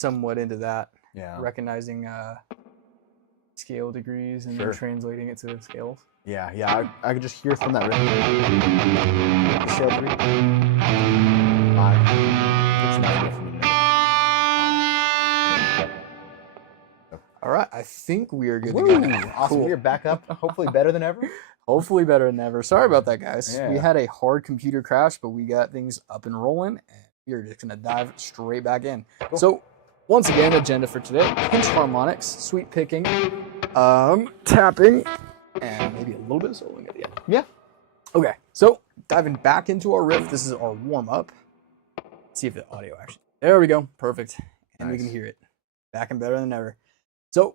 somewhat into that. Yeah. Recognizing scale degrees and then translating it to scales. Yeah, yeah. I could just hear from that riff. Scale 3. 5. It's not enough for me to know. All right, I think we are good to go. Awesome. Cool. We're back up. Hopefully better than ever. Hopefully better than ever. Sorry about that, guys. Yeah. We had a hard computer crash, but we got things up and rolling, and we're just going to dive straight back in. Cool. So, once again, agenda for today, pinch harmonics, sweep picking, tapping, and maybe a little bit of soloing at the end. Yeah. Okay, so diving back into our riff, this is our warm-up. See if the audio actually... There we go. Perfect. And we can hear it. Back and better than ever. So,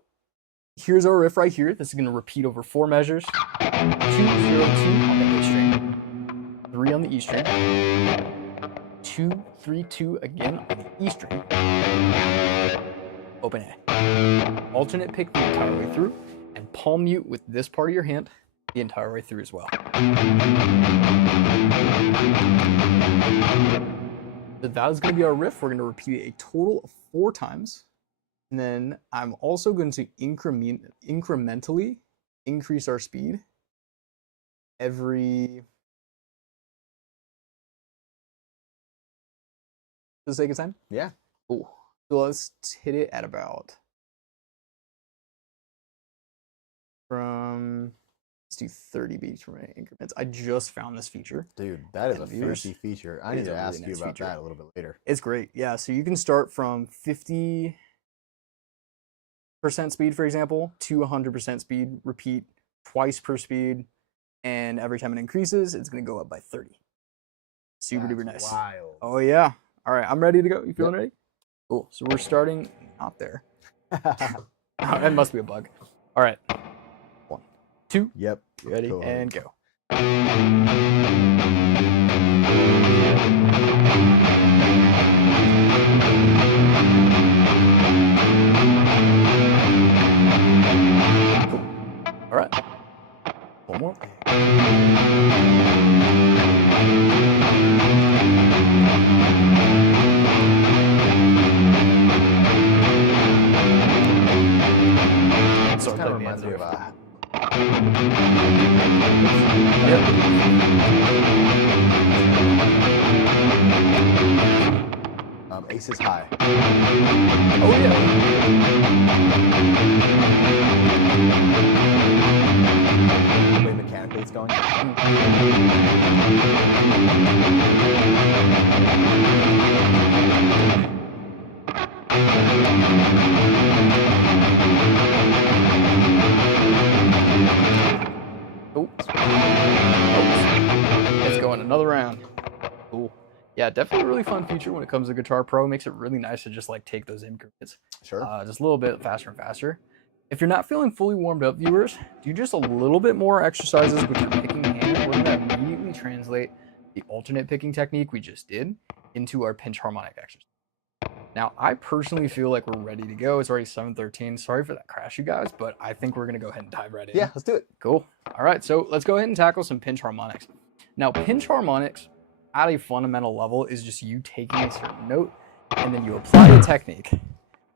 here's our riff right here. This is going to repeat over 4 measures. 2, 0, 2 on the A string. 3 on the E string. 2, 3, 2 again on the E string. Open A. Alternate pick the entire way through, and palm mute with this part of your hand the entire way through as well. So that is going to be our riff. We're going to repeat it a total of 4 times. And then I'm also going to incrementally increase our speed every... For the sake of time? Yeah. Cool. So let's hit it at about... Let's do 30 beats per minute increments. I just found this feature. Dude, that is a fancy feature. I need to ask you about that a little bit later. It's great. Yeah, so you can start from 50% speed, for example, to 100% speed, repeat twice per speed, and every time it increases, it's going to go up by 30. Super duper nice. Wild. Oh, yeah. All right, I'm ready to go. You feeling ready? Cool. So we're starting not there. That must be a bug. All right. 1, 2. Yep. Ready? And go. Cool. All right. One more. This kind of reminds me of Aces High. Oh yeah. The way mechanically it's going. Oops. Let's go on another round. Cool. Yeah, definitely a really fun feature when it comes to Guitar Pro. Makes it really nice to just like take those increments. Sure. Just a little bit faster and faster. If you're not feeling fully warmed up, viewers, do just a little bit more exercises with your picking hand. We're going to immediately translate the alternate picking technique we just did into our pinch harmonic exercise. Now, I personally feel like we're ready to go. It's already 7:13. Sorry for that crash, you guys, but I think we're going to go ahead and dive right in. Yeah, let's do it. Cool. All right, so let's go ahead and tackle some pinch harmonics. Now, pinch harmonics at a fundamental level is just you taking a certain note and then you apply a technique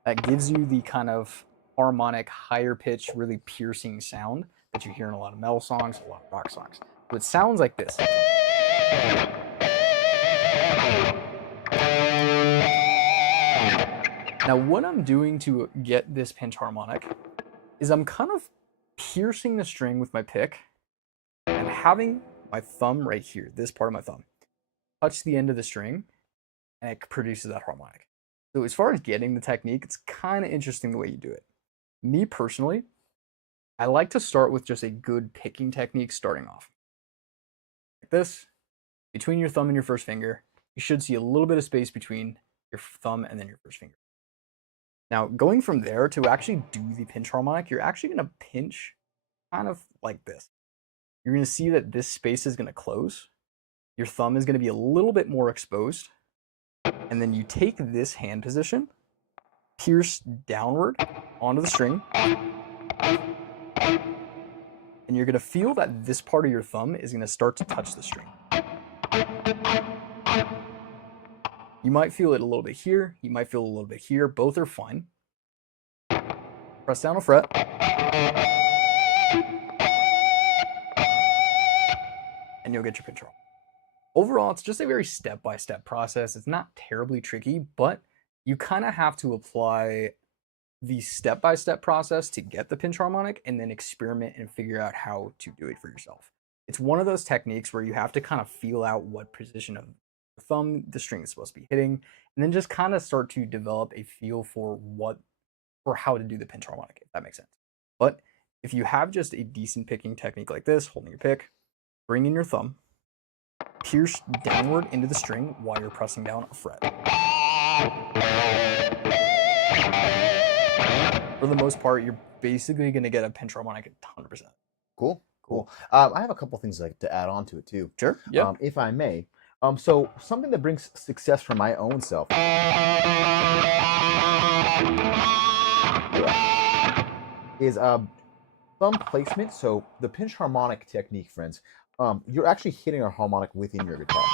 that gives you the kind of harmonic, higher pitch, really piercing sound that you hear in a lot of metal songs, a lot of rock songs. So it sounds like this. Now, what I'm doing to get this pinch harmonic is I'm kind of piercing the string with my pick and having my thumb right here, this part of my thumb, touch the end of the string, and it produces that harmonic. So as far as getting the technique, it's kind of interesting the way you do it. Me personally, I like to start with just a good picking technique starting off. Like this, between your thumb and your first finger, you should see a little bit of space between your thumb and then your first finger. Now, going from there to actually do the pinch harmonic, you're actually going to pinch kind of like this. You're going to see that this space is going to close. Your thumb is going to be a little bit more exposed. And then you take this hand position, pierce downward onto the string. And you're going to feel that this part of your thumb is going to start to touch the string. You might feel it a little bit here. You might feel a little bit here. Both are fine. Press down a fret. And you'll get your pinch harmonic. Overall, it's just a very step-by-step process. It's not terribly tricky, but you kind of have to apply the step-by-step process to get the pinch harmonic and then experiment and figure out how to do it for yourself. It's one of those techniques where you have to kind of feel out what position of the thumb the string is supposed to be hitting, and then just kind of start to develop a feel for how to do the pinch harmonic, if that makes sense. But if you have just a decent picking technique like this, holding your pick, bring in your thumb, pierce downward into the string while you're pressing down a fret. For the most part, you're basically going to get a pinch harmonic at 100%. Cool. I have a couple things like to add on to it too. Sure. Yeah. If I may. So something that brings success for my own self is thumb placement. So the pinch harmonic technique, friends. You're actually hitting a harmonic within your guitar.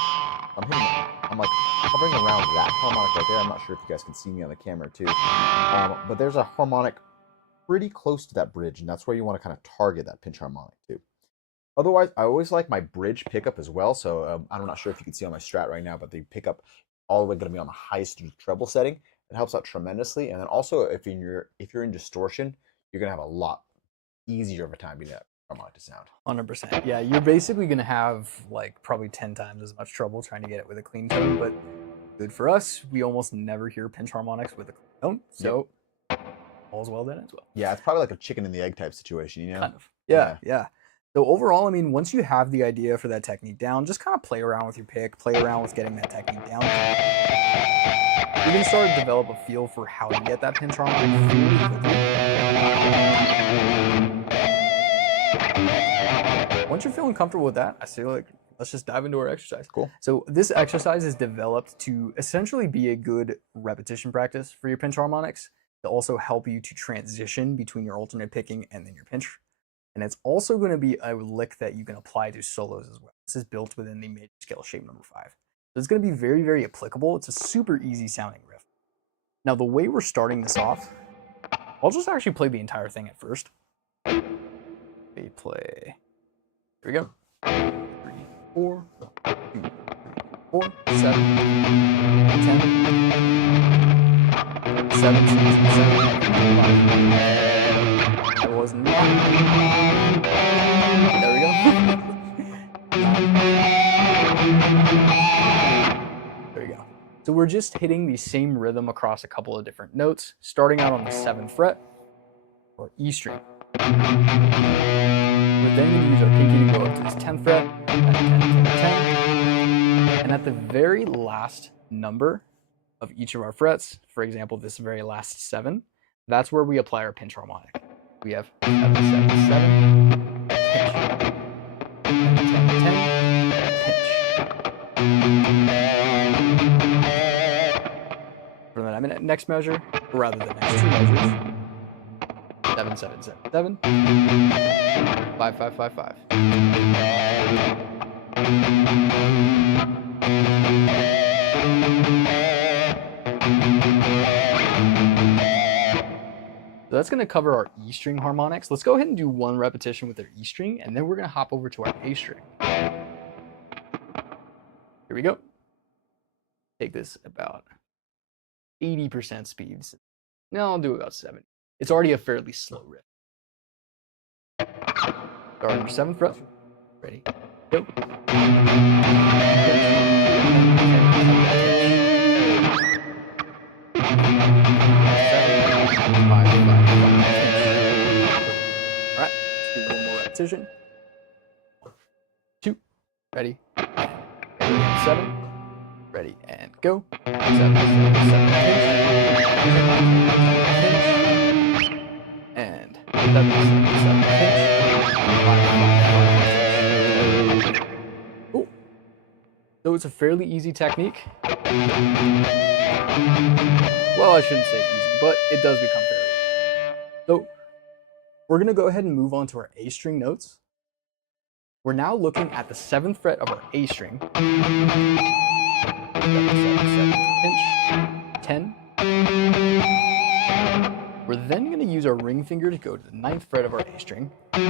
I'm like hovering around that harmonic right there. I'm not sure if you guys can see me on the camera too. But there's a harmonic pretty close to that bridge, and that's where you want to kind of target that pinch harmonic too. Otherwise, I always like my bridge pickup as well. So I'm not sure if you can see on my Strat right now, but the pickup all the way going to be on the highest treble setting. It helps out tremendously. And then also, if you're in distortion, you're going to have a lot easier of a time being that harmonic to sound. 100%. Yeah, you're basically going to have like probably 10 times as much trouble trying to get it with a clean tone, but good for us. We almost never hear pinch harmonics with a clean tone, so all's well then as well. Yeah, it's probably like a chicken and the egg type situation, you know? Kind of. Yeah. So overall, I mean, once you have the idea for that technique down, just kind of play around with your pick, play around with getting that technique down. You're going to start to develop a feel for how to get that pinch harmonic really quickly. Once you're feeling comfortable with that, I say like, let's just dive into our exercise. Cool. So this exercise is developed to essentially be a good repetition practice for your pinch harmonics, to also help you to transition between your alternate picking and then your pinch. And it's also going to be a lick that you can apply to solos as well. This is built within the major scale shape number 5. So it's going to be very, very applicable. It's a super easy sounding riff. Now, the way we're starting this off, I'll just actually play the entire thing at first. We play. Here we go. 3, 4, 2, 3, 4, 7, 10, 7, 6, 7, 5. That was not. There we go. There we go. So we're just hitting the same rhythm across a couple of different notes, starting out on the 7th fret, or E string. We're then going to use our pinky to go up to this 10th fret, 10, 10, 10, and at the very last number of each of our frets, for example, this very last 7, that's where we apply our pinch harmonic. We have 7, 7, 7, pinch, 10, 10, pinch. For the next measure, or rather the next 2 measures, 7, 7, 7, 7, 5, 5, 5, 5. So that's going to cover our E string harmonics. Let's go ahead and do one repetition with our E string, and then we're going to hop over to our A string. Here we go. Take this about 80% speeds. No, I'll do about 70. It's already a fairly slow riff. Start on your 7th fret. Ready? Go. 5, 5, 5, 5. All right, let's do one more repetition. 1, 2, ready, and 7, ready, and go. 7, 7, 7, and 7, 7, 7, cool. So it's a fairly easy technique. Well, I shouldn't say easy, but it does become fairly easy. So we're going to go ahead and move on to our A string notes. We're now looking at the 7th fret of our A string. pinch, 10. We're then going to use our ring finger to go to the 9th fret of our A string. 9,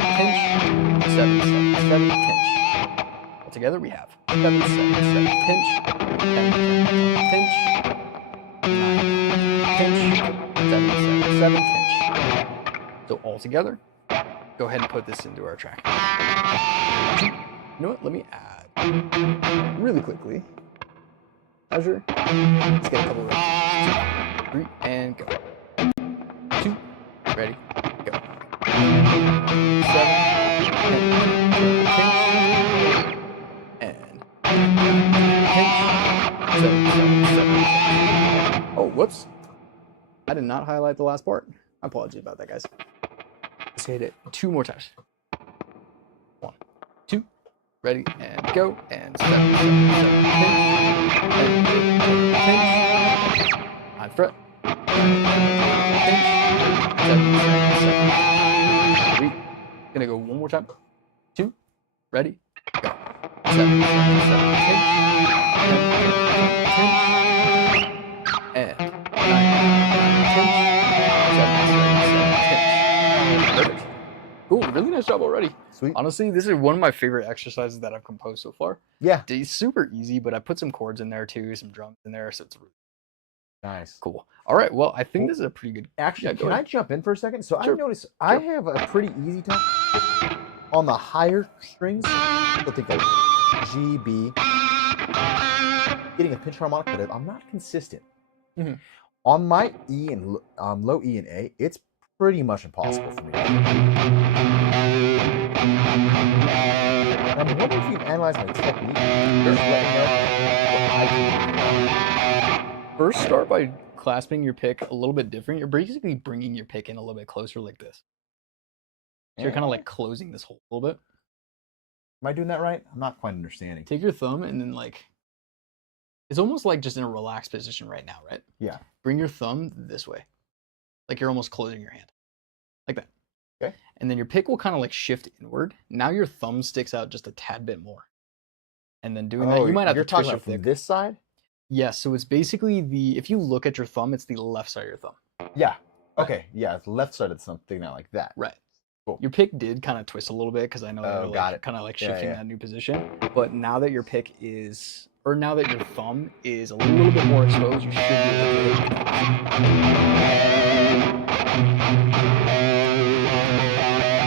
pinch, 7, 7, 7, pinch. Altogether we have 7, 7, 7, pinch, 10, 10, pinch, 9, pinch, 7, 7, 7, pinch. So altogether, go ahead and put this into our track. You know what? Let me add really quickly. Measure. Let's get a couple of reps. 3 and go. 2, ready, go. 7, pinch, and pinch, 7, 7, 7, pinch. Oh, whoops. I did not highlight the last part. I apologize about that, guys. Let's hit it 2 more times. 1, 2, ready, and go. And 7, 7, 7, pinch, and pinch, 9 fret, pinch, 7, 7, 7. 3. Gonna go 1 more time. 2, ready, go. 7, 7, 7, pinch, and 9, 9, pinch, 7, 7, 7, pinch. Perfect. Cool. Really nice job already. Sweet. Honestly, this is one of my favorite exercises that I've composed so far. Yeah. It's super easy, but I put some chords in there too, some drums in there, so it's really Nice. cool. All right. Well, I think this is a pretty good. Actually, Yeah, go can I ahead. jump in for a second? So Sure. I noticed I have a pretty easy time on the higher strings. So think like G, B, getting a pinch harmonic, but I'm not consistent. Mhm. On my E and low E and A, it's pretty much impossible for me. And I'm wondering if you've analyzed my technique. Just let me know what I can do. First, start by clasping your pick a little bit different. You're basically bringing your pick in a little bit closer, like this. So you're kind of like closing this hole a little bit. Am I doing that right? I'm not quite understanding. Take your thumb and then like, it's almost like just in a relaxed position right now, right? Yeah. Bring your thumb this way, like you're almost closing your hand, like that. Okay. And then your pick will kind of like shift inward. Now your thumb sticks out just a tad bit more. And then doing that, you might have you're to talking twist your about from thick. this side? Yes, so it's basically if you look at your thumb, it's the left side of your thumb. Yeah. Okay. Yeah, it's the left side of something now like that. Right. Cool. Your pick did kind of twist a little bit because I know Oh, you're got like, it. kind of like Yeah, shifting yeah. that new position. But now that your pick is, or now that your thumb is a little bit more exposed, you should be able to do it.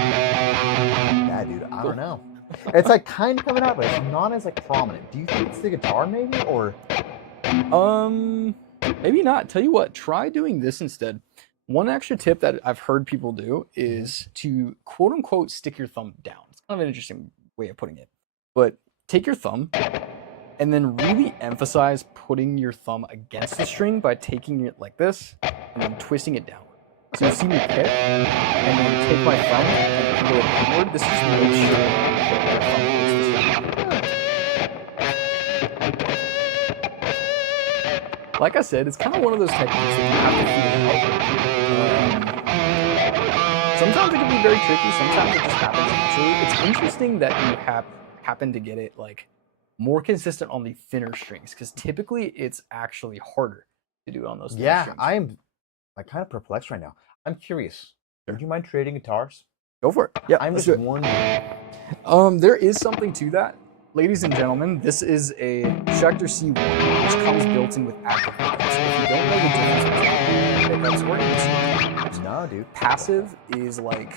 Yeah, dude. I don't know. It's like kind of coming out, but it's not as like prominent. Do you think it's the guitar maybe, or? Maybe not. Tell you what, try doing this instead. One extra tip that I've heard people do is to quote unquote stick your thumb down. It's kind of an interesting way of putting it. But take your thumb and then really emphasize putting your thumb against the string by taking it like this and then twisting it downward. So you see me pick and then take my thumb and angle it inward. This just makes sure that your thumb hits the string. Like I said, it's kind of one of those techniques that you have to figure out. Sometimes it can be very tricky. Sometimes it just happens naturally. It's interesting that you happen to get it like more consistent on the thinner strings because typically it's actually harder to do it on those thinner Yeah, strings. I'm like kind of perplexed right now. I'm curious. Would you mind trading guitars? Go for it. Yeah, I'm let's just do it. wondering. There is something to that. Ladies and gentlemen, this is a Schecter C1, which comes built in with active pickups. If you don't know the difference between pickups or AC, No, dude. passive is like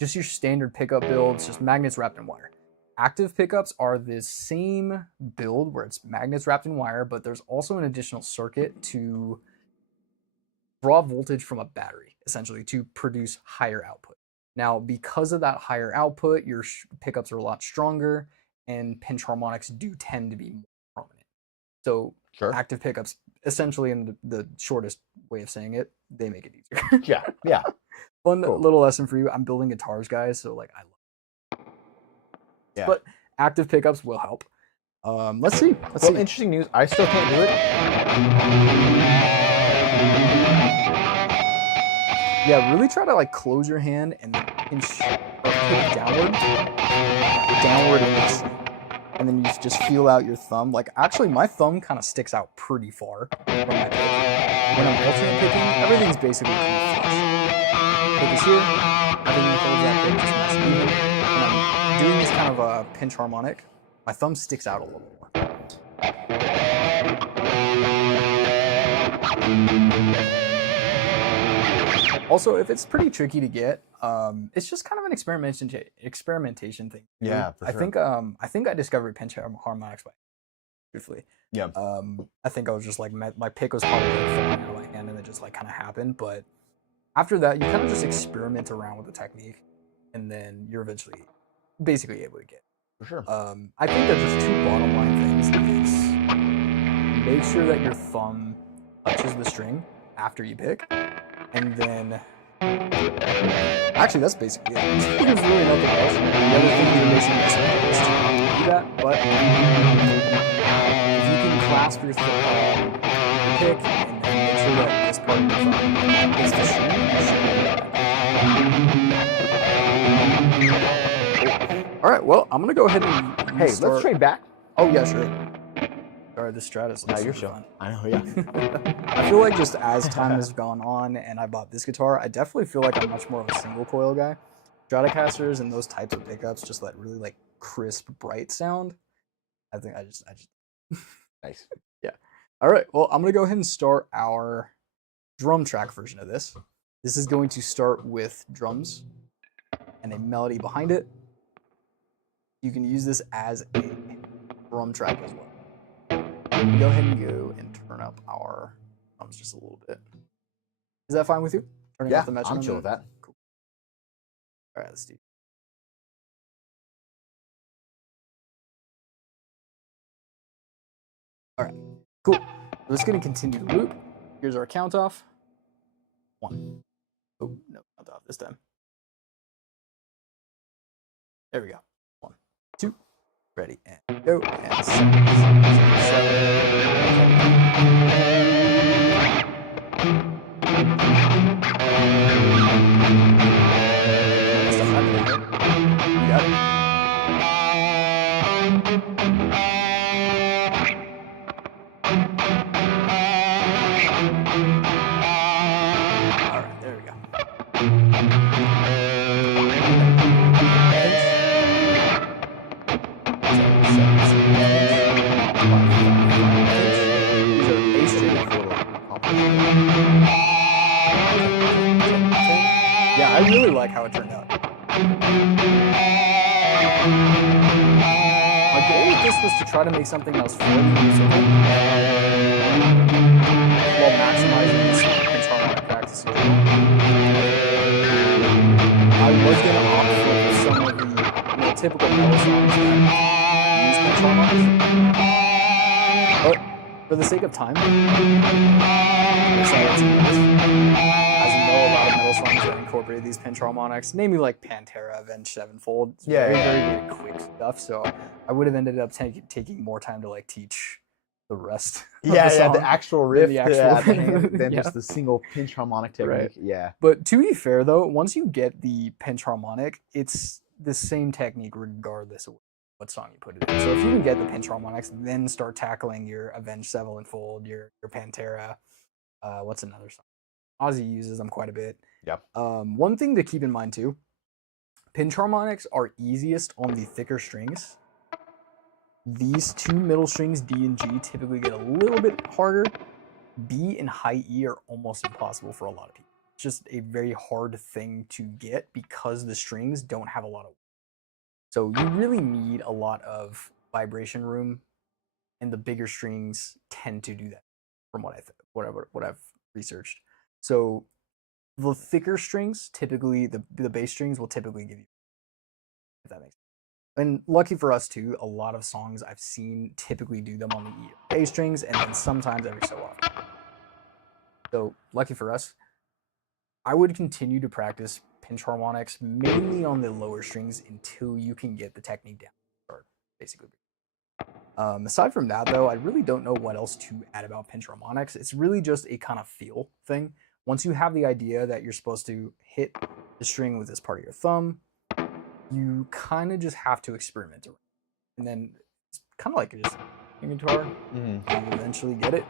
just your standard pickup builds, just magnets wrapped in wire. Active pickups are the same build where it's magnets wrapped in wire, but there's also an additional circuit to draw voltage from a battery, essentially, to produce higher output. Now, because of that higher output, your pickups are a lot stronger, and pinch harmonics do tend to be more prominent. So Sure. active pickups, essentially in the shortest way of saying it, they make it easier. Yeah, yeah. Fun Cool. little lesson for you. I'm building guitars, guys, so like I love it. Yeah. But active pickups will help. Let's see. Let's Well, see. interesting news. I still can't do it. Yeah, really try to like close your hand and then pinch or pick downward in the C. and then you just feel out your thumb. Like, actually, my thumb kind of sticks out pretty far from my pick. When I'm alternate picking, everything's basically pretty flush. Pick is here, everything holds that pick just nice and even. When I'm doing this kind of a pinch harmonic, my thumb sticks out a little more. Also, if it's pretty tricky to get, it's just kind of an experimentation thing. Yeah, for sure. I think I discovered pinch harmonics by truthfully. Yeah. I think I was just like my pick was probably like falling out of my hand and it just like kind of happened. But after that, you kind of just experiment around with the technique, and then you're eventually basically able to get. For sure. I think there's just two bottom line things: is make sure that your thumb touches the string after you pick, and then actually that's basically it. There's really nothing else. The other thing you make sure you is to not do that, but if you can clasp your pick and then make sure that this part of your thumb is the string, you should. All right, well, I'm gonna go ahead and hey, let's trade back. Oh yeah, sure. Sorry, the Stratus. Now you're fun. I know, yeah. I feel like just as time has gone on and I bought this guitar, I definitely feel like I'm much more of a single coil guy. Stratocasters and those types of pickups, just that really like crisp, bright sound. I think I just nice. Yeah. All right. Well, I'm gonna go ahead and start our drum track version of this. This is going to start with drums and a melody behind it. You can use this as a drum track as well. Go ahead and go and turn up our drums just a little bit. Is that fine with you? Turning up the metronome? I'm chill with that. Cool. All right, let's do. All right, cool. We're just gonna continue to loop. Here's our count off. 1. Oh no, count off this time. There we go. 1, 2. Ready and go. And 7. Alright, there we go. Yeah, I really like how it turned out. My goal with this was to try to make something else fairly usable while maximizing this pinch harmonic practice. I was going to opt for some of the more typical metal songs that use pinch harmonics, but for the sake of time, I decided to do this. As you know, a lot of metal songs that incorporate these pinch harmonics, namely like Pantera, Avenged Sevenfold. It's very quick stuff. So I would have ended up taking more time to like teach the rest. The actual riff, than just the single pinch harmonic technique. Right. Yeah. But to be fair, though, once you get the pinch harmonic, it's the same technique regardless of what song you put it in. So if you can get the pinch harmonics, then start tackling your Avenged Sevenfold, your Pantera. What's another song? Ozzy uses them quite a bit. Yep. One thing to keep in mind too, pinch harmonics are easiest on the thicker strings. These two middle strings, D and G, typically get a little bit harder. B and high E are almost impossible for a lot of people. It's just a very hard thing to get because the strings don't have a lot of. So you really need a lot of vibration room, and the bigger strings tend to do that, from what I've researched. So the thicker strings, typically the bass strings will typically give you, if that makes sense. And lucky for us too, a lot of songs I've seen typically do them on the E bass strings, and then sometimes every so often. So lucky for us, I would continue to practice pinch harmonics mainly on the lower strings until you can get the technique down. Start basically. Aside from that, though, I really don't know what else to add about pinch harmonics. It's really just a kind of feel thing. Once you have the idea that you're supposed to hit the string with this part of your thumb, you kind of just have to experiment around. And then kind of like just a guitar. You eventually get it.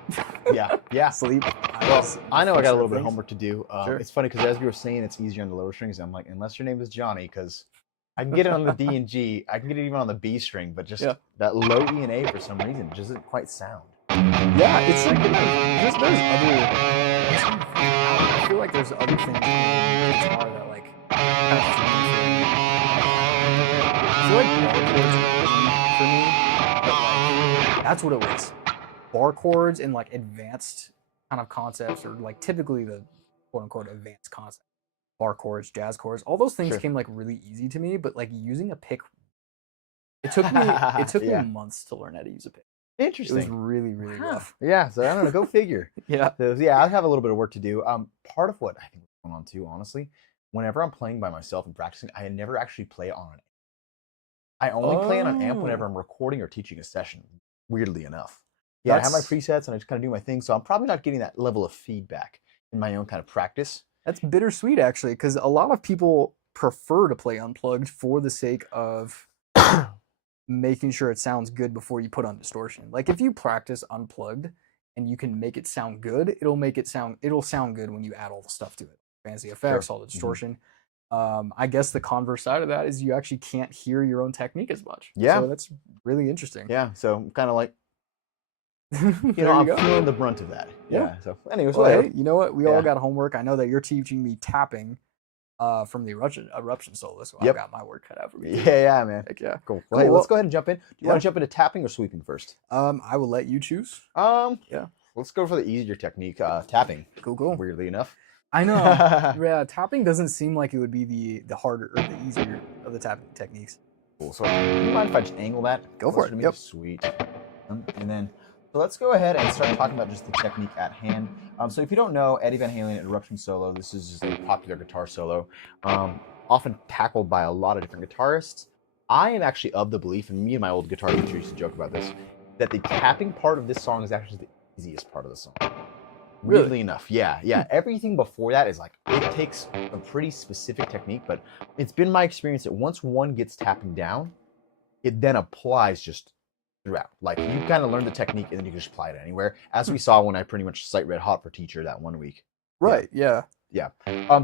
Yeah. Sleep. Well, I know I got a little bit of things. homework to do. Sure. It's funny because as you were saying, it's easier on the lower strings. I'm like, unless your name is Johnny, because I can get it on the D and G. I can get it even on the B string, but just that low E and A for some reason just doesn't quite sound. Yeah, it's like there's other. I feel like there's other things in guitar that like kind of I feel like bar chords for me, but like that's what it was. Bar chords and like advanced kind of concepts, or like typically the quote unquote advanced concept. Bar chords, jazz chords, all those things came like really easy to me, but like using a pick, it took me months to learn how to use a pick. Interesting. It was really rough. Yeah, so I don't know. Go figure. Yeah. So, yeah, I have a little bit of work to do. Part of what I think is going on too, honestly, whenever I'm playing by myself and practicing, I never actually play on an amp. I only play on an amp whenever I'm recording or teaching a session. Weirdly enough. Yeah, I have my presets and I just kind of do my thing, so I'm probably not getting that level of feedback in my own kind of practice. That's bittersweet, actually, because a lot of people prefer to play unplugged for the sake of making sure it sounds good before you put on distortion. Like if you practice unplugged and you can make it sound good, it'll sound good when you add all the stuff to it. Fancy effects, all the distortion. I guess the converse side of that is you actually can't hear your own technique as much. Yeah. So that's really interesting. Yeah, so I'm kind of like, I'm go. feeling the brunt of that. Yeah. So anyways, well, hey, you know what? We all got homework. I know that you're teaching me tapping from the eruption solo, so I've got my work cut out for me. Yeah, man. Heck yeah. Cool. Well, hey, let's go ahead and jump in. Do you want to jump into tapping or sweeping first? I will let you choose. Yeah. Let's go for the easier technique, tapping. Cool. Weirdly enough. I know. Yeah, tapping doesn't seem like it would be the harder or the easier of the tapping techniques. Cool. So, do you mind if I just angle that? Go for it. Yep. Sweet. And then, so let's go ahead and start talking about just the technique at hand. So, if you don't know, Eddie Van Halen Eruption Solo, this is just a popular guitar solo, often tackled by a lot of different guitarists. I am actually of the belief, and me and my old guitar teacher used to joke about this, that the tapping part of this song is actually the easiest part of the song. Weirdly enough, yeah. Everything before that is like, it takes a pretty specific technique, but it's been my experience that once one gets tapping down, it then applies just throughout. Like, you kind of learn the technique and then you can just apply it anywhere, as we saw when I pretty much cite Red Hot for teacher that 1 week. Right, yeah.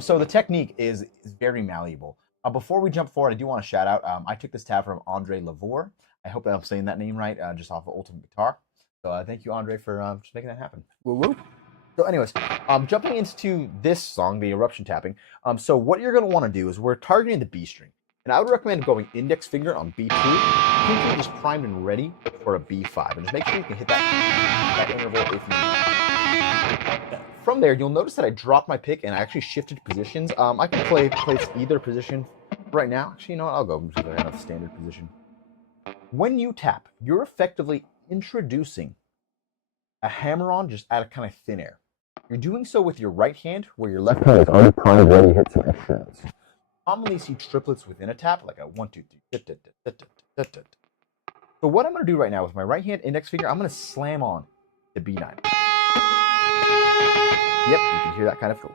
So the technique is very malleable. Before we jump forward, I do want to shout out, I took this tab from Andre Lavore. I hope I'm saying that name right, just off of Ultimate Guitar. So thank you, Andre, for just making that happen. Woo-woo. So anyways, jumping into this song, the eruption tapping. So what you're going to want to do is we're targeting the B string. And I would recommend going index finger on B2, pinky just primed and ready for a B5. And just make sure you can hit that interval if you need. From there, you'll notice that I dropped my pick and I actually shifted positions. I can place either position right now. Actually, you know what? I'll go to the standard position. When you tap, you're effectively introducing a hammer-on just out of kind of thin air. You're doing so with your right hand, where your left hand is already primed, ready to hit some extra notes. Commonly see triplets within a tap, like a 1, 2, 3. So what I'm going to do right now with my right hand index finger, I'm going to slam on the B9. Yep, you can hear that kind of feel.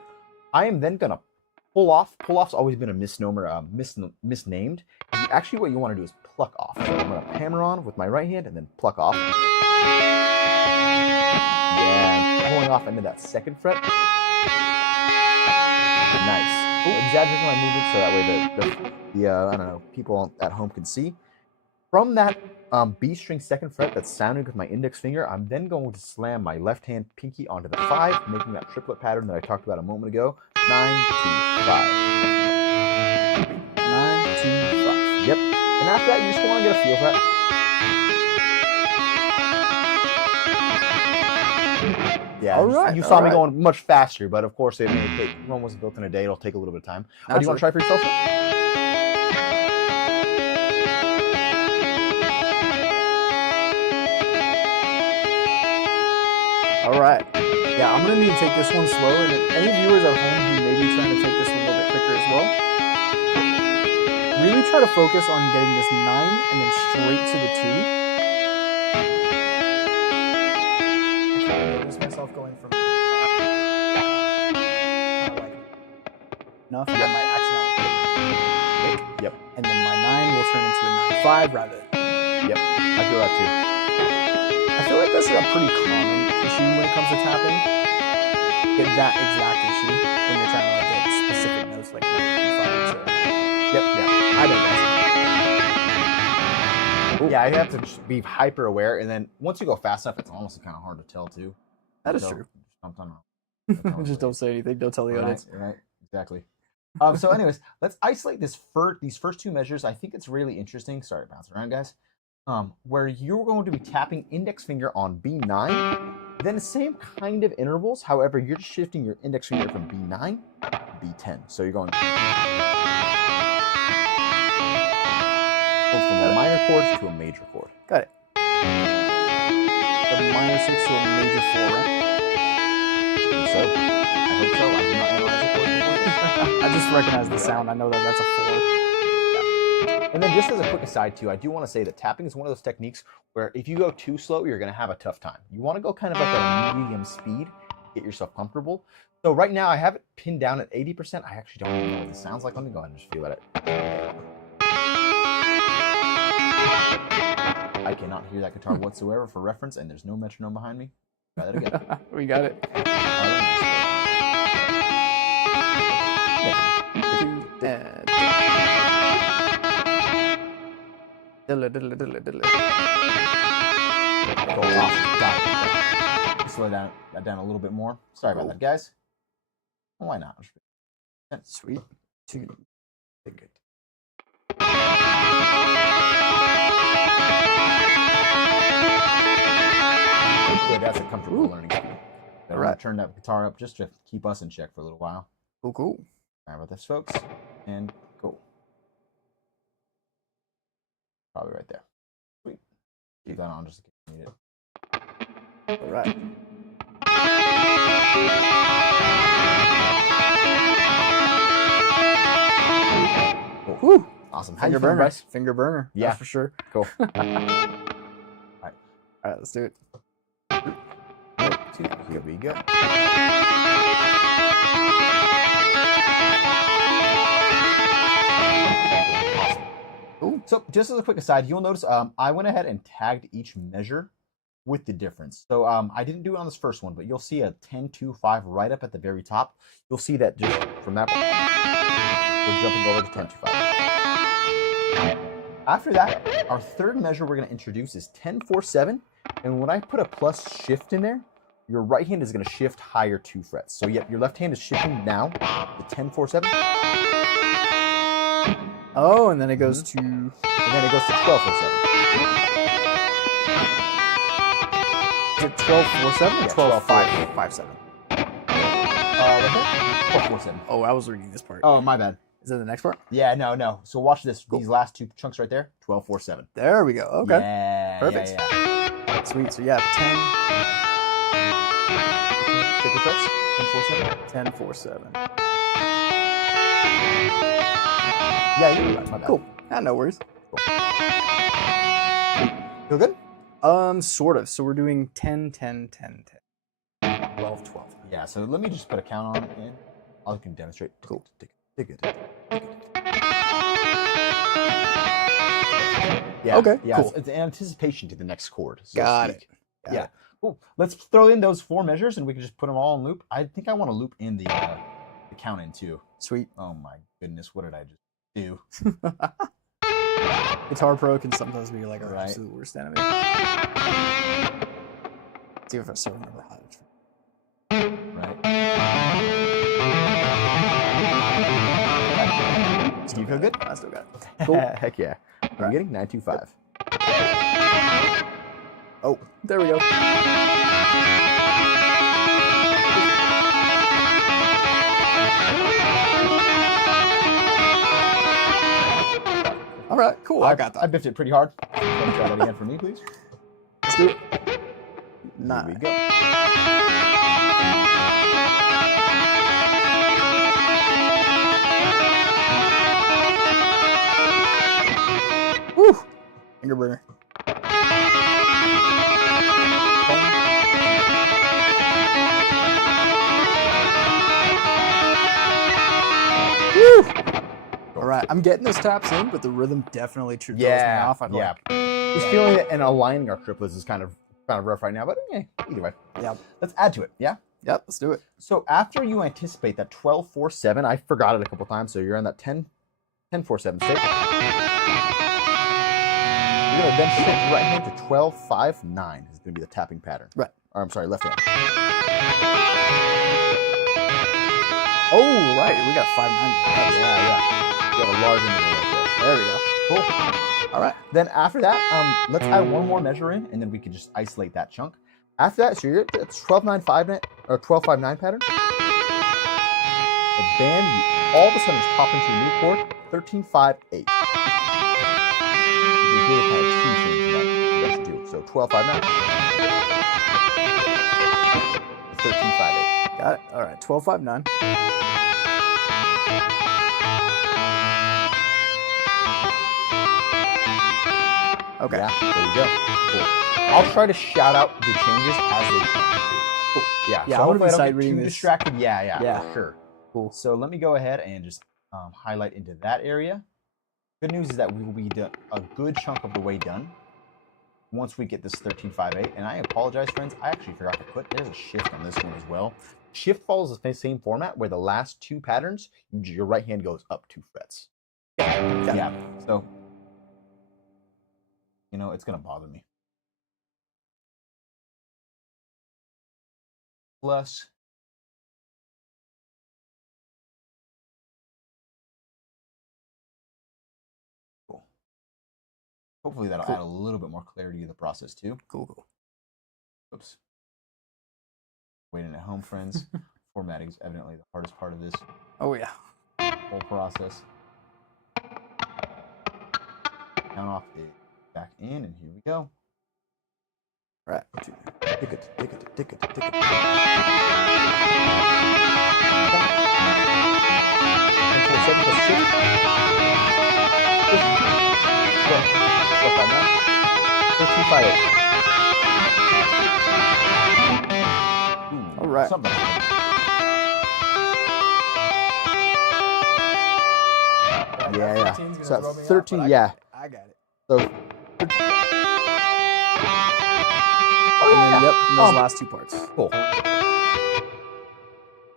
I am then going to pull off. Pull-off's always been a misnomer, misnamed. Actually, what you want to do is pluck off. So I'm going to hammer on with my right hand and then pluck off. Yeah, pulling off into that second fret. Nice. Exaggerating my movement so that way the I don't know, people at home can see. From that B string second fret that's sounding with my index finger, I'm then going to slam my left hand pinky onto the 5, making that triplet pattern that I talked about a moment ago. 9, 2, 5. 9, 2, 5. Yep. And after that, you just want to get a feel for that. Yeah, you saw me going much faster, but of course, Rome wasn't built in a day. It'll take a little bit of time. Do you want to try for yourself? All right. Yeah, I'm going to need to take this one slow. And any viewers at home who may be trying to take this one a little bit quicker as well, really try to focus on getting this 9 and then straight to the 2. Myself going from kind of like enough, and I might accidentally hit. Yep. And then my 9 will turn into a 9-5 rather than Yep, I feel that too. I feel like this is a pretty common issue when it comes to tapping. Get that exact issue when you're trying to like get specific notes like E5. Yep, yeah. I digress. Yeah, I have to just be hyper aware, and then once you go fast enough, it's honestly kind of hard to tell too. That is true. Just don't say anything. Don't tell the audience. Right, exactly. So, anyways, let's isolate these first two measures. I think it's really interesting. Sorry, bounce around, guys. Where you're going to be tapping index finger on B9, then the same kind of intervals. However, you're just shifting your index finger from B9 to B10. So you're going from a minor chord to a major chord. Got it. The minor 6 to a major 4, right? So, I hope so. I did not analyze it before. I just recognize the sound. I know that that's a 4. And then just as a quick aside too, I do want to say that tapping is one of those techniques where if you go too slow, you're going to have a tough time. You want to go kind of like a medium speed, get yourself comfortable. So right now I have it pinned down at 80%. I actually don't even know what this sounds like. Let me go ahead and just feel at it. I cannot hear that guitar whatsoever for reference, and there's no metronome behind me. Try that again. We got it. Slow that down a little bit more. Sorry about that, guys. Why not? Sweet. Good. That's a comfortable learning speed. All right. Turn that guitar up just to keep us in check for a little while. Cool. Sorry about this, folks. And go. Probably right there. Sweet. Keep that on just in case you need it. All right. Cool. Woo. Awesome. How Finger you feeling, burner. Bryce? Finger burner. Yeah. That's for sure. Cool. All right, let's do it. Here we go. Awesome. Cool. So just as a quick aside, you'll notice I went ahead and tagged each measure with the difference. So I didn't do it on this first one, but you'll see a 10-2-5 right up at the very top. You'll see that just from that point, we're jumping over to 10-2-5. After that, our third measure we're going to introduce is 10-4-7. And when I put a plus shift in there, your right hand is going to shift higher 2 frets. So yep, your left hand is shifting now to 10-4-7. Oh, and then it goes to... And then it goes to 12-4-7. Is it 12-4-7 or 12-5-5-7? Right there? 12-4-7. Oh, I was reading this part. Oh, my bad. Is that the next part? Yeah, no. So watch this. Cool. These last two chunks right there, 12-4-7. There we go. Okay. Yeah. Perfect. Yeah. Sweet. So yeah, 10. Check your frets. 10-4-7. 10-4-7. Yeah, you're right. My bad. Cool. No worries. Cool. Feel good? Sort of. So we're doing 10-10-10-10. 12-12. Yeah, so let me just put a count on it and I can demonstrate. Cool. Dig it. Yeah. Okay. Yeah. Cool. It's anticipation to the next chord. So Got it. Yeah. Cool. Let's throw in those 4 measures and we can just put them all in loop. I think I want to loop in the count in too. Sweet. Oh my goodness, what did I just do? Guitar Pro can sometimes be like our Right. absolute worst enemy. See if I still remember how to. Right. Do you feel good? I still got it. Cool. Heck yeah. What are we getting? 9-2-5. Oh, there we go. All right, cool. I got that. I biffed it pretty hard. Let me try that again for me, please. Let's do it. Here we go. Woo! Finger burner. Woo! All right, I'm getting those taps in, but the rhythm definitely throws me off. Yeah. Just feeling it and aligning our triplets is kind of rough right now, but yeah, either way. Yeah. Let's add to it, yeah? Yep, let's do it. So after you anticipate that 12-4-7, I forgot it a couple times, so you're in that 10-4-7 state. You're going to then shift right hand to 12-5-9 is going to be the tapping pattern. Right. Or, I'm sorry, left hand. Oh, right. We got 5-9. Yeah. You have a large interval right there. There we go. Cool. All right. Then after that, let's add one more measure in, and then we can just isolate that chunk. After that, so you're at 12-9-5-9 or 12-5-9 pattern. The band, you all of a sudden just pop into a new chord, 13-5-8. You can hear the kind of key change in that. That's two. So 12-5-9. 13-5-8. Got it. All right. 12-5-9. Okay. Yeah, there you go. Cool. I'll try to shout out the changes as they come. Cool. Yeah. Yeah, So I want to hopefully be I don't sight get reading too this. distracted. Yeah, Yeah. for sure. Cool. So let me go ahead and just highlight into that area. Good news is that we will be done a good chunk of the way done once we get this 13-5-8. And I apologize, friends. I actually forgot to put, there's a shift on this one as well. Shift follows the same format where the last two patterns, your right hand goes up 2 frets. Yeah. So, you know, it's going to bother me. Plus, cool. Hopefully that'll add a little bit more clarity to the process too. Cool. Oops. Waiting at home, friends. Formatting is evidently the hardest part of this Oh, yeah. whole process. Count off it back in, and here we go. All right. Tick it. All right. Something. Yeah. So 13, yeah. I got it. So, And then, yep, and those last two parts. cool. All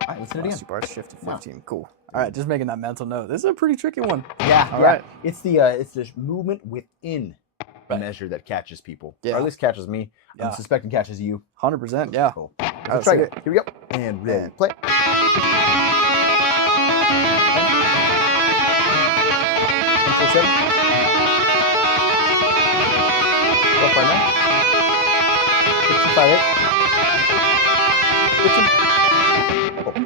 right, let's do it Last again. two parts, shift to Wow. 15. Cool. All right, just making that mental note. This is a pretty tricky one. Yeah. All right. It's the movement within the measure that catches people. Yeah. Or at least catches me. Yeah. I'm suspecting catches you. 100%. Yeah. Cool. All Let's right, try so it. Here we go. And ready. Play.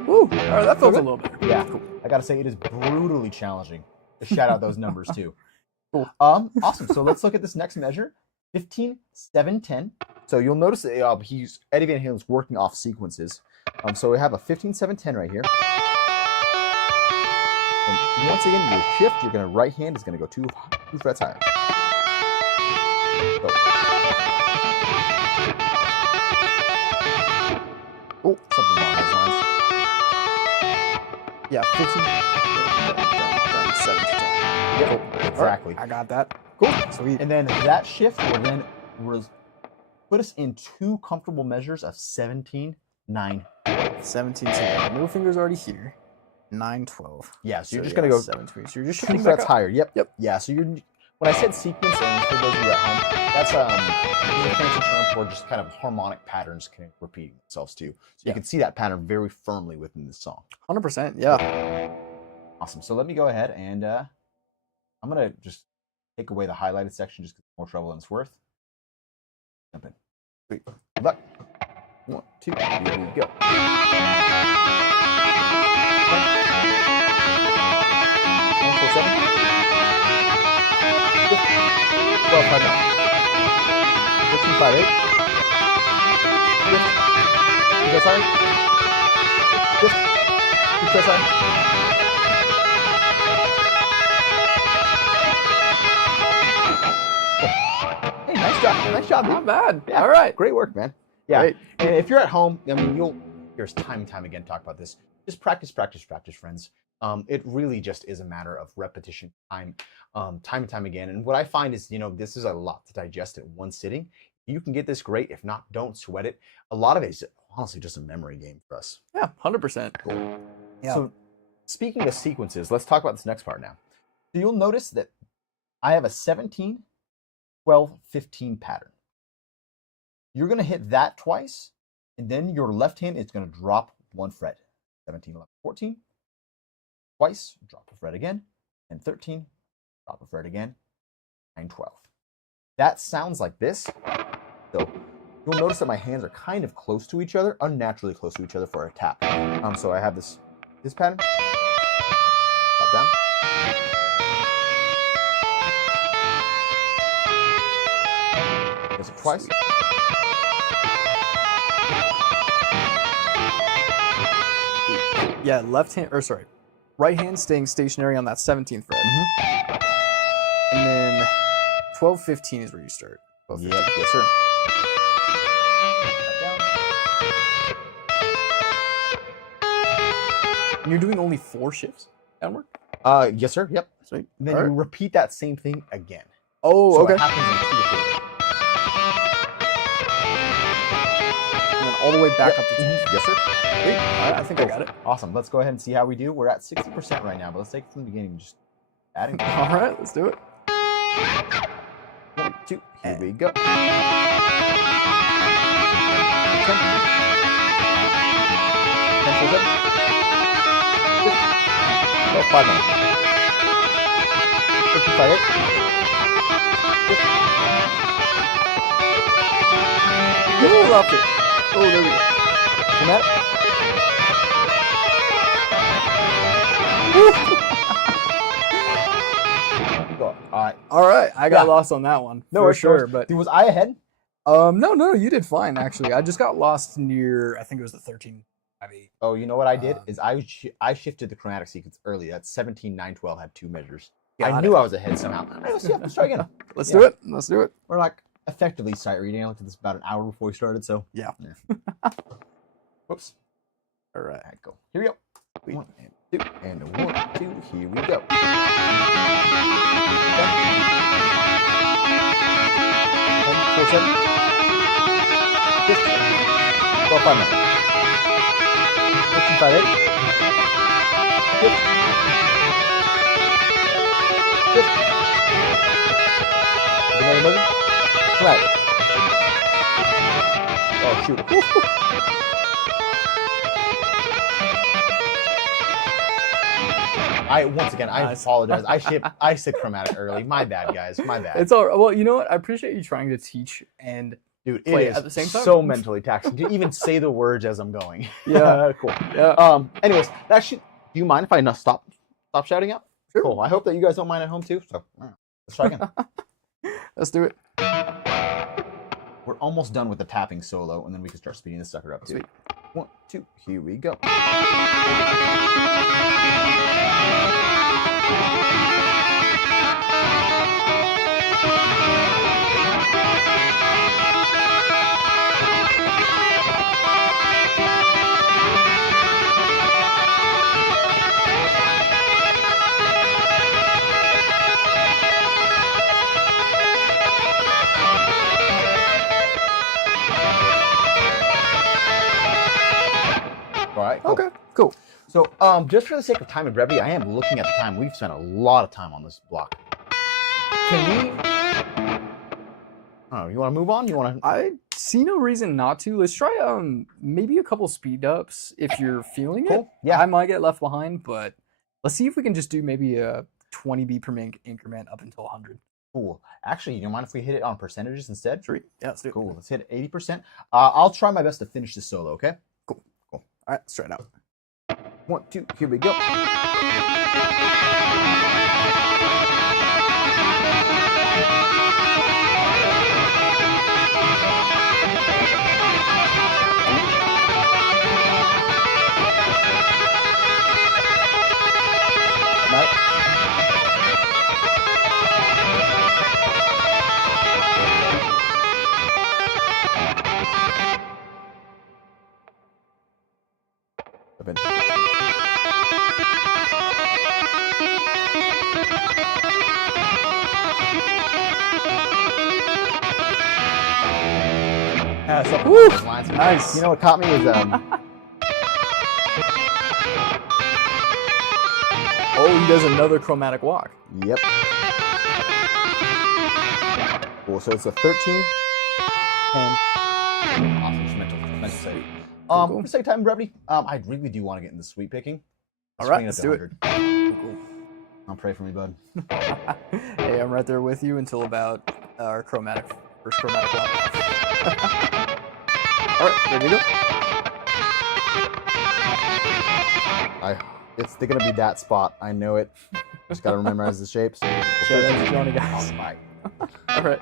Woo. All right, that felt a little better. Yeah. Cool. I gotta say, it is brutally challenging to shout out those numbers too. Cool. Awesome. So let's look at this next measure. 15-7-10. So you'll notice that Eddie Van Halen's working off sequences. So we have a 15-7-10 right here. And once again, your shift, you're gonna right hand is gonna go two frets higher. So. Oh, something along those lines. Yeah, 15. Done, 7 to 10. Yep, exactly. Right, I got that. Cool. Sweet. And then that shift will then put us in two comfortable measures of 17-9. 17 to middle finger's already here. 9, 12. Yeah, so you're just gonna go 17. So you're just two shifting frets back up. higher. Yep. Yep. Yeah. So when I said sequence, and for those of you at home, that's a fancy term for just kind of harmonic patterns kind of repeating themselves too. So you can see that pattern very firmly within the song. 100%. Yeah. Awesome. So let me go ahead and I'm gonna just take away the highlighted section just because it's more trouble than it's worth. Jump in. Sweet. Good luck. 1, 2, here we go. Well, 5 now. 15-5-8. You guys on? You guys on? Hey, nice job, Not dude. bad. Yeah. All right. Great work, man. Yeah. Great. And if you're at home, I mean, you'll hear us time and time again talk about this. Just practice, friends. It really just is a matter of repetition, time and time again. And what I find is, this is a lot to digest in one sitting. You can get this great. If not, don't sweat it. A lot of it is honestly just a memory game for us. Yeah, 100%. Cool. Yeah. So speaking of sequences, let's talk about this next part now. So you'll notice that I have a 17, 12, 15 pattern. You're going to hit that twice, and then your left hand is going to drop one fret. 17, 11, 14. Twice, drop a fret again, and 13, drop a fret again, 9, 12. That sounds like this. So you'll notice that my hands are kind of close to each other, unnaturally close to each other for a tap. So I have this pattern, up, down. There's it twice. Yeah, right hand staying stationary on that 17th fret. And then 12, 15 is where you start. Yep, yes, sir. And you're doing only 4 shifts downward? Yes, sir. Yep. Sweet. And then you repeat that same thing again. Oh, So okay. it happens in 2 to 3. And then all the way back up to 10. Yes, sir. Sweet. All right, I think I got it. Awesome. Let's go ahead and see how we do. We're at 60% right now, but let's take it from the beginning. Just adding. All right, let's do it. 1, 2. Here we go. 10. Oh, 5 minutes. 55, 8. Ooh, loved it. Oh, there we go. Come at it. Go. All right. All right, I got lost on that one for sure. But was I ahead? no, you did fine actually. I just got lost near. I think it was the 13. Oh, you know what I did is I shifted the chromatic sequence early. That 17, 9, 12 had 2 measures. I knew I was ahead somehow. All right, let's try again. Let's do it. Let's do it. We're like effectively sight reading. I looked at this about an hour before we started, so yeah. Whoops. All right, go. Here we go. 1 and 2 and 1, 2. Here we go. 4, 7. 12, 5 minutes. 5, 8. 11. Right. Oh, shoot. Once again, I apologize. I said chromatic early. My bad, guys. My bad. It's all right. Well, you know what? I appreciate you trying to teach and play it is at the same time. so mentally taxing to even say the words as I'm going. Yeah. Cool. Yeah. Anyways, do you mind if I stop shouting out? Sure. Cool. I hope that you guys don't mind at home too. So let's try again. Let's do it. We're almost done with the tapping solo, and then we can start speeding this sucker up too. Sweet. 1, 2. Here we go. All right. Cool. Okay. Cool. So, just for the sake of time and brevity, I am looking at the time. We've spent a lot of time on this block. Can we? You want to move on? You want to? I see no reason not to. Let's try maybe a couple speed ups if you're feeling it. Yeah. I might get left behind, but let's see if we can just do maybe a 20 beat per minute increment up until 100. Cool. Actually, you don't mind if we hit it on percentages instead? Sweet. Yeah, let's do it. Cool. Let's hit 80%. I'll try my best to finish this solo. Okay. Cool. All right, let's try it out. 1, 2. Here we go. Yeah, something Woo! along those lines. Nice. You know what caught me was Oh, he does another chromatic walk. Yep. Cool. So it's a 13, 10. Awesome. Just mental save. Cool. For the sake of time and brevity, I really do want to get into sweep picking. All right, let's do it. Cool. I'll pray for me, bud. Hey, I'm right there with you until about our first chromatic walk. All right, ready to go. They're gonna be that spot. I know it. Just gotta memorize the shapes. Shout out to Johnny, guys. All right.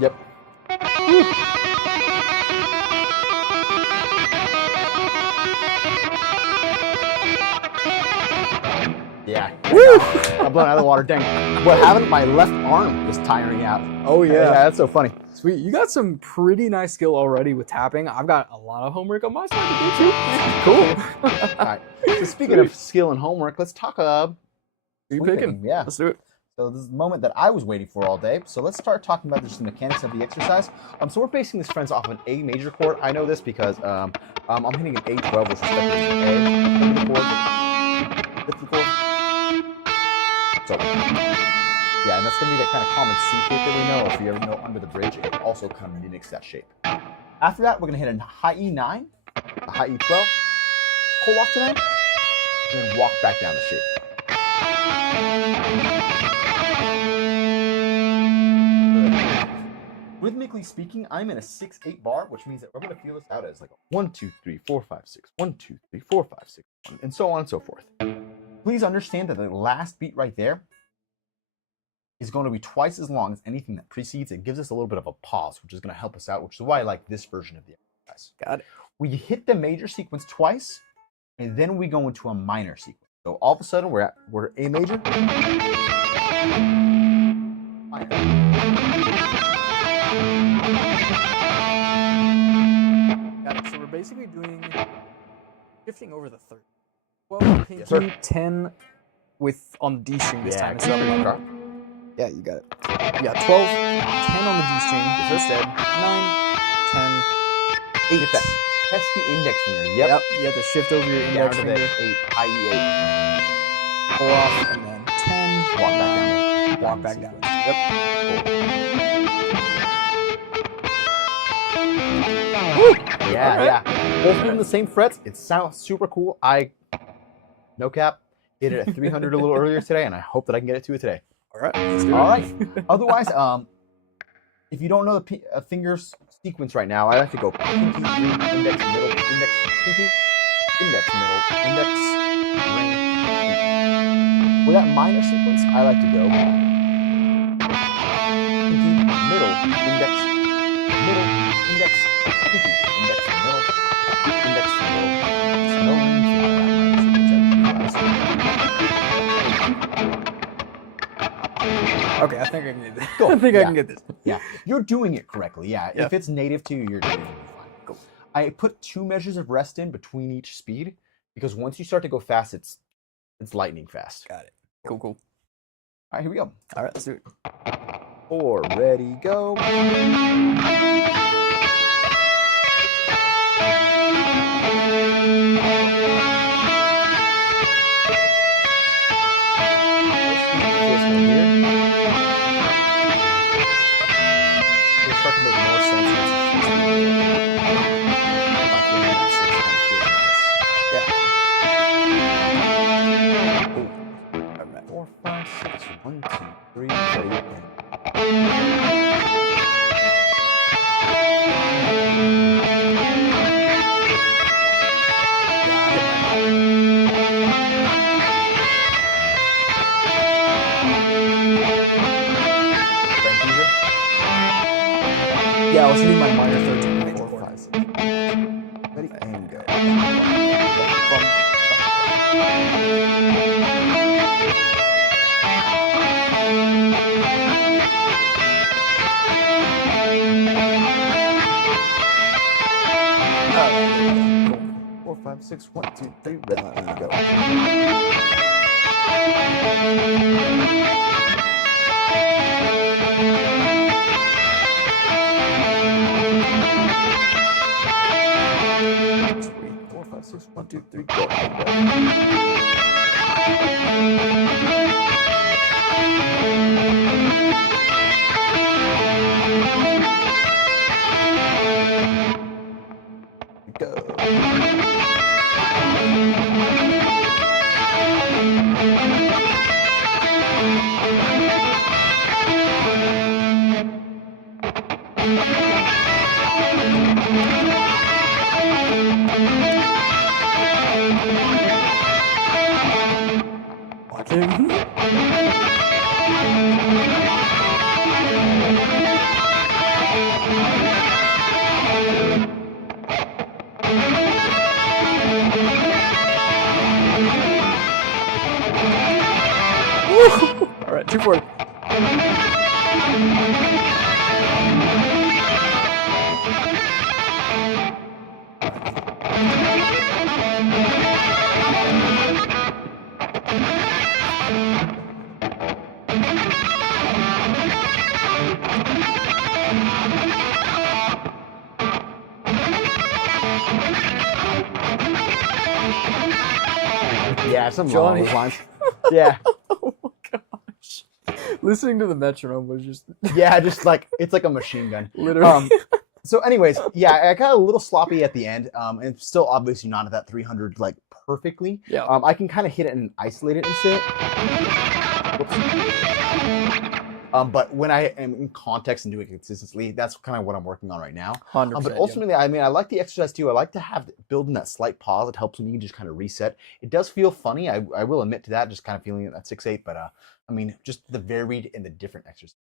Yep. Yeah. Woo! I'm blowing out of the water. Dang. What happened? My left arm is tiring out. Oh yeah. Yeah, that's so funny. Sweet. You got some pretty nice skill already with tapping. I've got a lot of homework on my side to do too. Cool. All right. So speaking of skill and homework, let's talk You sweep picking? Yeah. Let's do it. So this is the moment that I was waiting for all day. So let's start talking about just the mechanics of the exercise. So we're basing this, friends, off an A major chord. I know this because I'm hitting an A12, which is A, chord, 50 chord. So yeah, and that's gonna be that kind of common C shape that we know. If you ever know Under the Bridge, it also kind of mimics that shape. After that, we're gonna hit a high E9, a high E12, pull off to 9, and then walk back down the shape. Rhythmically speaking, I'm in a 6/8 bar, which means that we're going to feel this out as like a 1, 2, 3, 4, 5, 6, 1, 2, 3, 4, 5, 6, 1, and so on and so forth. Please understand that the last beat right there is going to be twice as long as anything that precedes. It gives us a little bit of a pause, which is going to help us out, which is why I like this version of the exercise. Got it. We hit the major sequence twice, and then we go into a minor sequence. So all of a sudden, we're A major. Got it. So we're basically shifting over the third. 12 pinky, Yes, 10 on the D string this time. Keep it sharp. Yeah, you got it. Yeah, 12, 10 on the D string instead. 9, 10, 8. Get that pesky index finger. Yep. You have to shift over your Down index to finger. the 8, high E8. Pull off, and then 10. Walk back down. Walk back down. Yep. Woo! Yeah, All right. yeah. Both doing the same frets. It sounds super cool. No cap, hit it at 300 a little earlier today, and I hope that I can get it to it today. All right. Let's do it. All right. Otherwise, if you don't know the fingers sequence right now, I like to go pinky, ring, index, middle, index, pinky, index, middle, index, ring, pinky. With that minor sequence, I like to go pinky, middle, index, middle, index, pinky, index, middle, index, middle. There's no ring to that minor sequence. Okay, I think I can get this. Cool. I think I Yeah. can get this. Yeah, you're doing it correctly. Yeah, Yeah. if it's native to you, you're doing it fine. Cool. I put 2 measures of rest in between each speed because once you start to go fast, it's lightning fast. Got it. Cool. All right, here we go. All right, let's do it. 4, ready, go. It'll start to make more sense once All right. 4, 5, 6, 1, 2, 3, ready, go. Yeah, I was hitting my minor 13 major 4, chord. 5, 6. Ready, and go. Cool. 4, 5, 6, 1, 2, 3, ready, go. Sweet. 4, 5, 6, 1, 2, 3, go. Watching. All right, 240. Yeah, something Johnny. along those lines. Yeah. Oh my gosh. Listening to the metronome was just Yeah, just like it's like a machine gun. literally. So anyways, yeah, I got a little sloppy at the end. And still obviously not at that 300 like perfectly. Yeah. I can kind of hit it and isolate it and sit. But when I am in context and doing it consistently, that's kind of what I'm working on right now. 100%. But ultimately, I mean, I like the exercise too. I like to have build in that slight pause. It helps me just kind of reset. It does feel funny. I will admit to that, just kind of feeling it at 6/8. But I mean, just the varied and the different exercises.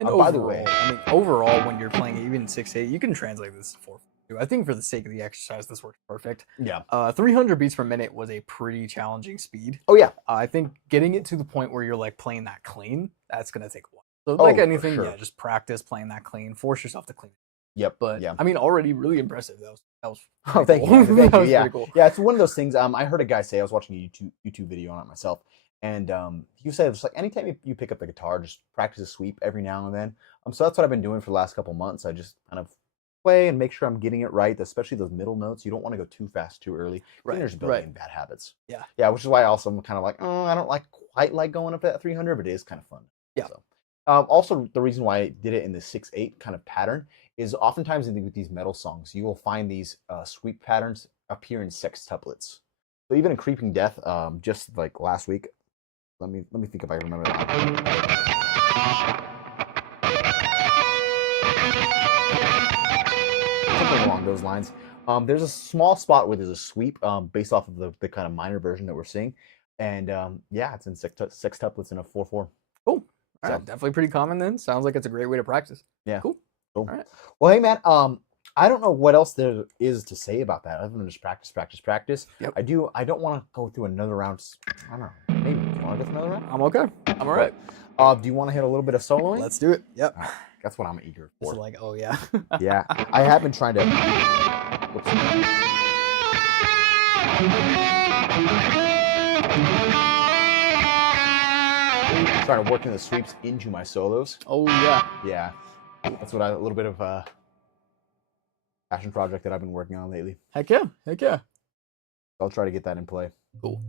And by the way, I mean, overall, when you're playing even 6/8, you can translate this to 4/2. I think for the sake of the exercise, this works perfect. Yeah. 300 beats per minute was a pretty challenging speed. Oh yeah. I think getting it to the point where you're like playing that clean, that's gonna take a while. So Oh, like for anything, sure. yeah, just practice playing that clean. Force yourself to clean. Yep. But yeah. I mean, already really impressive. That was Oh, thank cool. you. Thank That you. was Yeah. pretty cool. Yeah, it's one of those things. I heard a guy say, I was watching a YouTube video on it myself, and he said it's like anytime you pick up the guitar, just practice a sweep every now and then. So that's what I've been doing for the last couple months. I just kind of play and make sure I'm getting it right, especially those middle notes. You don't want to go too fast too early. Right, There's building bad habits. Yeah. Yeah, which is why also I'm kind of like, oh, I don't quite like going up to that 300, but it is kind of fun. Yeah. So, also, the reason why I did it in the 6/8 kind of pattern is oftentimes with these metal songs, you will find these sweep patterns appear in sextuplets. So even in Creeping Death, just like last week, let me think if I remember that. Something along those lines. There's a small spot where there's a sweep based off of the kind of minor version that we're seeing, and yeah, it's in sextuplets in a 4/4. Cool. All So- right, definitely pretty common then. Sounds like it's a great way to practice. Yeah. Cool. Cool. All right. Well, hey man, I don't know what else there is to say about that other than just practice. Yep. I don't want to go through another round. I don't know. Maybe you want to go through another round? I'm okay. I'm all right. Do you want to hit a little bit of soloing? Let's do it. Yep. That's what I'm eager This for. is like, oh yeah. Yeah, I have been trying to. Whoops. Started working the sweeps into my solos. Oh yeah. Yeah, that's what a little bit of a passion project that I've been working on lately. Heck yeah. Heck yeah. I'll try to get that in play. Cool.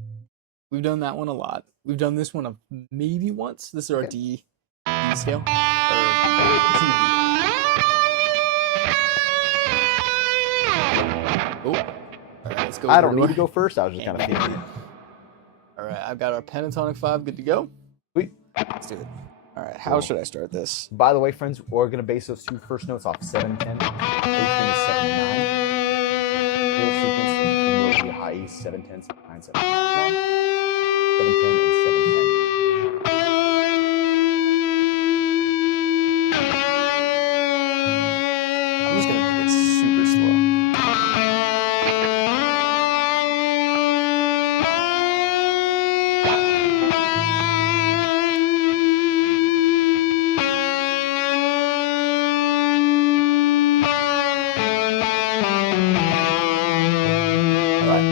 We've done that one a lot. We've done this one maybe once. This is our Okay. D scale. Oh. All right, let's go. I don't over need to our- go first. I was just kind of Yeah. feeling it. All right, I've got our pentatonic 5 good to go. Sweet. Let's do it. All right, how should I start this? By the way, friends, we're gonna base those two first notes off 7/10. Everything is 7/9. Full sequence from low to high E, 7/10, 9, 7, 9, 7/10, and 7/10. I'm just gonna make it super slow.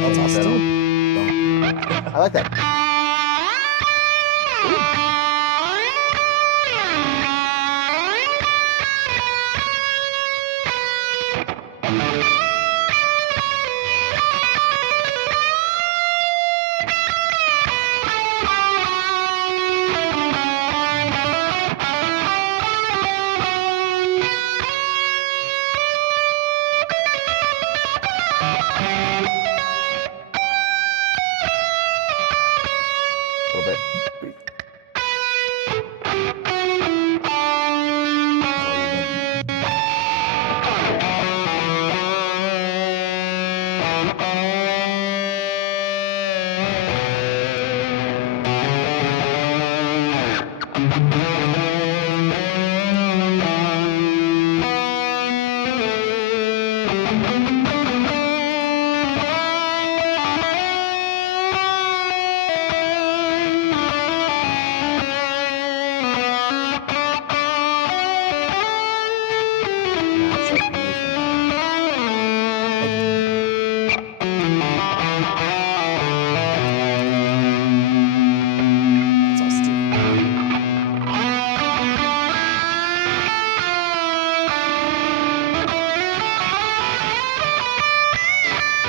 That's awesome. I like that. A little bit. That's like beautiful. That's awesome.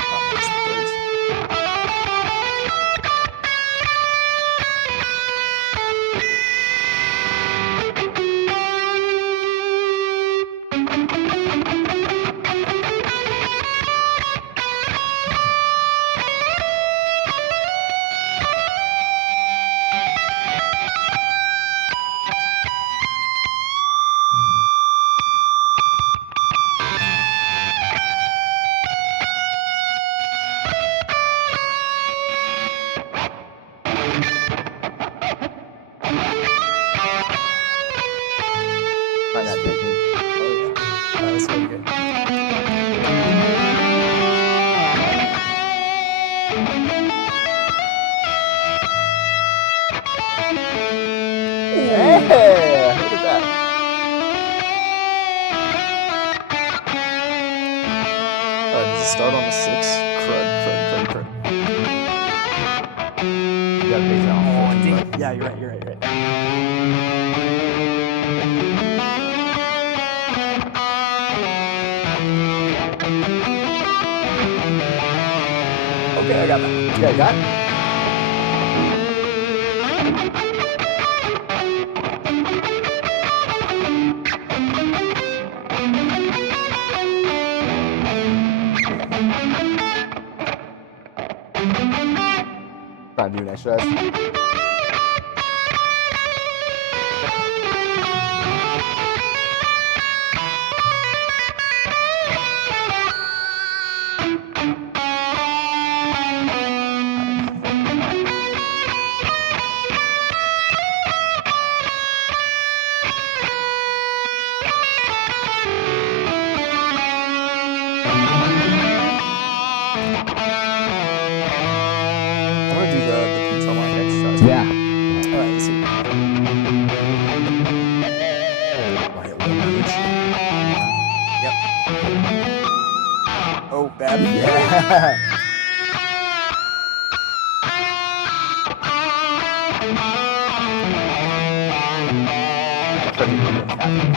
Oh, that's the birds. Find that technique. Oh yeah, that's really good. Hey, look at that. Does it start on the 6? Crud. You gotta base it on Oh, 14, dang right? it. Yeah, you're right. Okay, I got that. Yeah, you got it? Try to do an extra S. I want to do the pinch harmonic exercise. Yeah. All right, let's see. Right, 1 pitch. Yep. Oh, bad. Yeah. Pretty good tapping.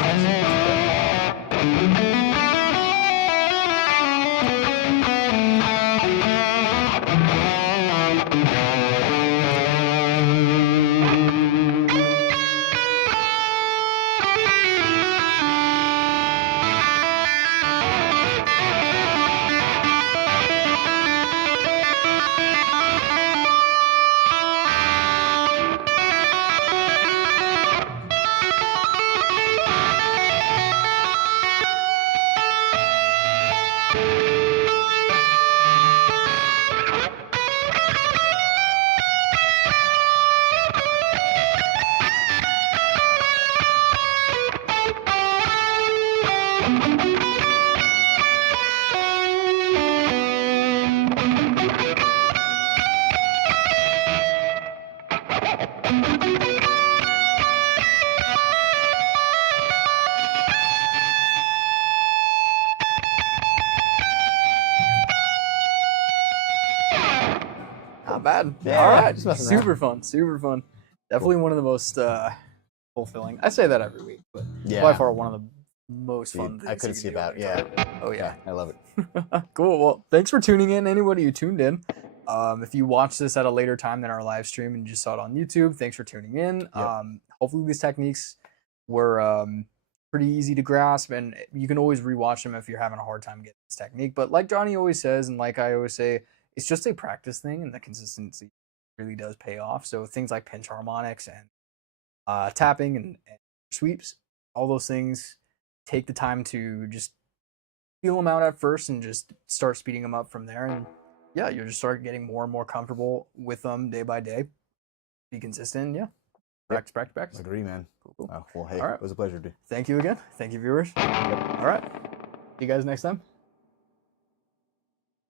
Not bad. Yeah, All right. just messing around. Super fun. Super fun. Definitely one of the most fulfilling. I say that every week, but by far one of the most fun Dude, things I couldn't you see can do about. on Yeah. guitar. Oh yeah. I love it. Cool. Well, thanks for tuning in. Anybody who tuned in. If you watched this at a later time than our live stream and you just saw it on YouTube, thanks for tuning in. Yep. Hopefully these techniques were pretty easy to grasp, and you can always rewatch them if you're having a hard time getting this technique. But like Johnny always says, and like I always say, it's just a practice thing, and the consistency really does pay off. So things like pinch harmonics and tapping and sweeps, all those things, take the time to just feel them out at first and just start speeding them up from there. And yeah, you'll just start getting more and more comfortable with them day by day. Be consistent. Yeah. Practice, practice, practice. Agree, man. Cool, cool. Well, hey, All right. it was a pleasure, dude. Thank you again. Thank you, viewers. All right. See you guys next time.